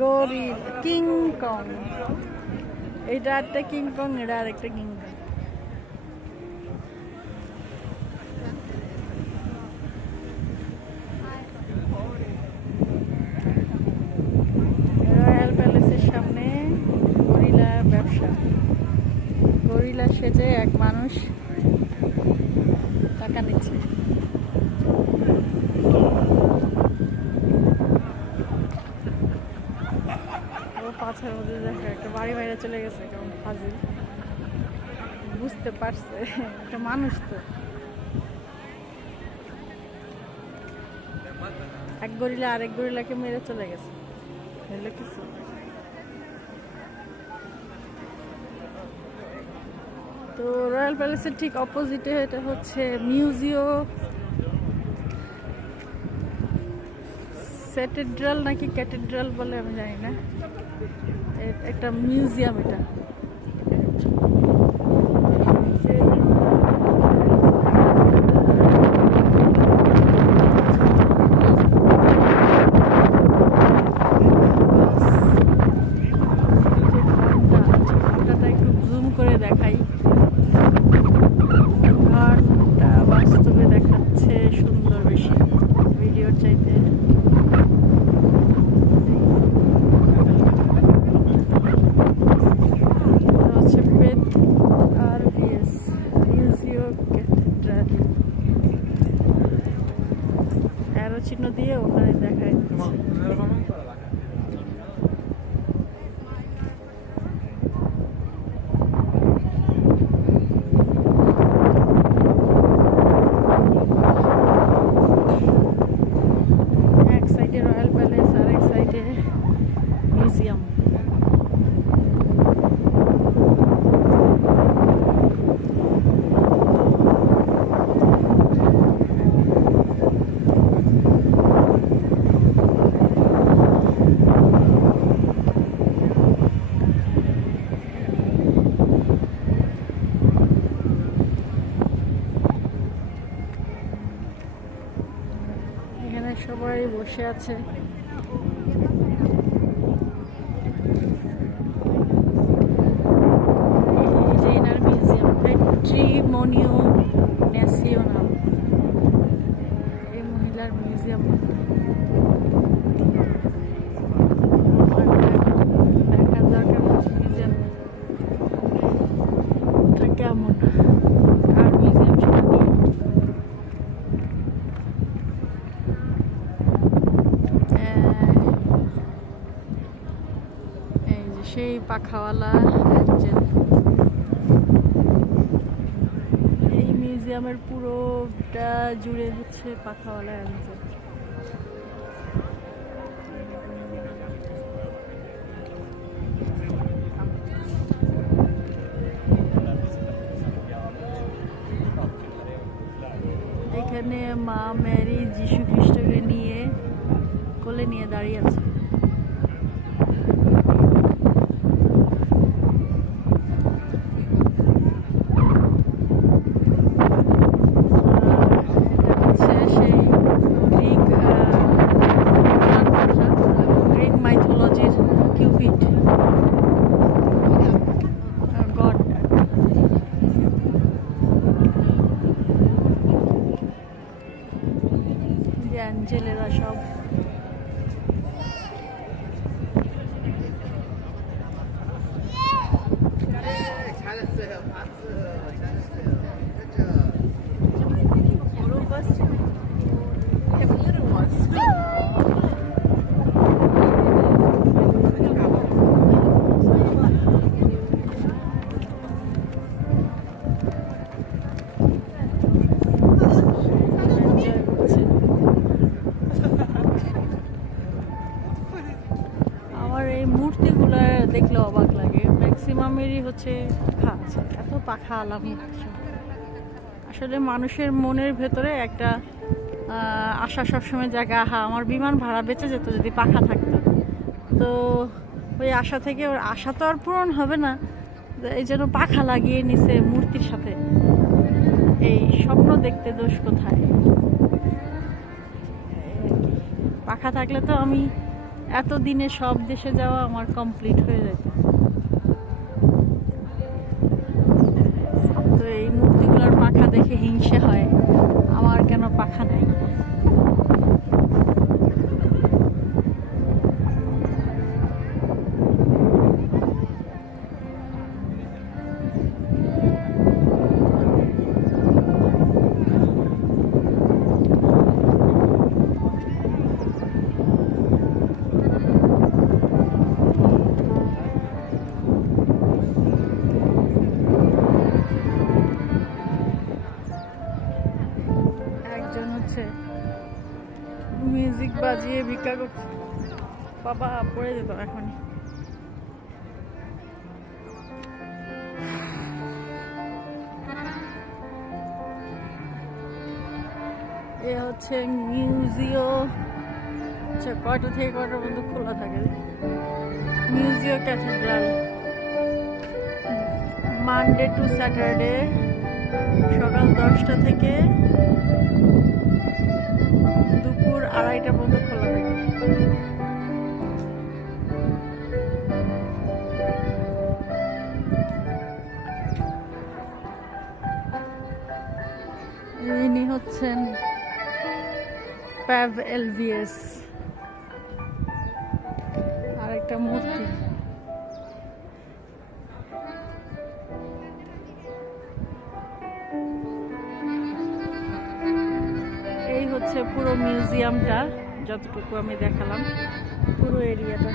গরিল King Kong, এটা একটা কিং কং, এটা আরেকটা কিং কং। রয়্যাল প্যালেসের সামনে গরিলা ব্যবসা, গরিলা সেজে এক মানুষ টাকা নিচ্ছে। পাঁচের মধ্যে দেখো একটা বাড়ি বাইরে চলে গেছে, কেমন ফাজিল, বুঝতে পারছে একটা মানুষ তো। এক গরিলা আরেক গরিলাকে মেরে চলে গেছে, হইলো কিছু। তো রয়্যাল প্যালেসের ঠিক অপোজিটে এটা হচ্ছে মিউজিও ক্যাথেড্রাল নাকি ক্যাথেড্রাল বলে আমি জানি না, একটা মিউজিয়াম এটা। একটু জুম করে দেখাই, ঘরটা বাস্তবে দেখাচ্ছে সুন্দর বেশি ভিডিওর চাইতে। অ্যারো চিহ্ন দিয়ে ওখানে দেখায় এক সাইডে রয়্যাল প্যালেস আর এক সাইডে মিউজিয়াম। সবাই বসে আছে, প্যাট্রিমোনিও ন্যাশনাল, এই মহিলার মিউজিয়াম। দেখা দরকার মিউজিয়ামটা কেমন, আর মিউজিয়াম সেই পাখাওয়ালা অ্যাঞ্জেল। এই মিউজিয়ামের পুরোটা জুড়ে হচ্ছে পাখাওয়ালা অ্যাঞ্জেল। এখানে মা মেরি যীশু খ্রিস্টকে নিয়ে কোলে নিয়ে দাঁড়িয়ে আছে। অ্যাঞ্জেলেরা সব মূর্তিগুলো দেখলে অবাক লাগে, ম্যাক্সিমামেরই হচ্ছে পাখা আছে, এত পাখা আলাম। আসলে মানুষের মনের ভেতরে একটা আশা সবসময় জায়গা, আহা আমার বিমান ভাড়া বেঁচে যেত যদি পাখা থাকতো। তো ওই আশা থেকে ওর আশা তো আর পূরণ হবে না, এই জন্য পাখা লাগিয়ে নিছে মূর্তির সাথে। এই স্বপ্ন দেখতে দোষ কোথায়? পাখা থাকলে তো আমি এত দিনে সব দেশে যাওয়া আমার কমপ্লিট হয়ে যেত। তো এই মূর্তিগুলোর পাখা দেখে হিংসে হয়, আমার কেন পাখা নাই। একজন হচ্ছে মিউজিক বাজিয়ে ভিক্ষা করছে, বাবা পড়ে যেত এখনই। এ হচ্ছে মিউজিও, আচ্ছা কয়টা থেকে কয়টা পর্যন্ত খোলা থাকে? মিউজিও ক্যাথেড্রাল মানডে টু স্যাটারডে সকাল 10টা থেকে দুপুর 2:30টা পর্যন্ত খোলা থাকে। ইনি হচ্ছেন প্যাভ এলভিএস, আরেকটা মূর্তি। এই হচ্ছে পুরো মিউজিয়ামটা, যতটুকু আমি দেখালাম পুরো এরিয়াটা।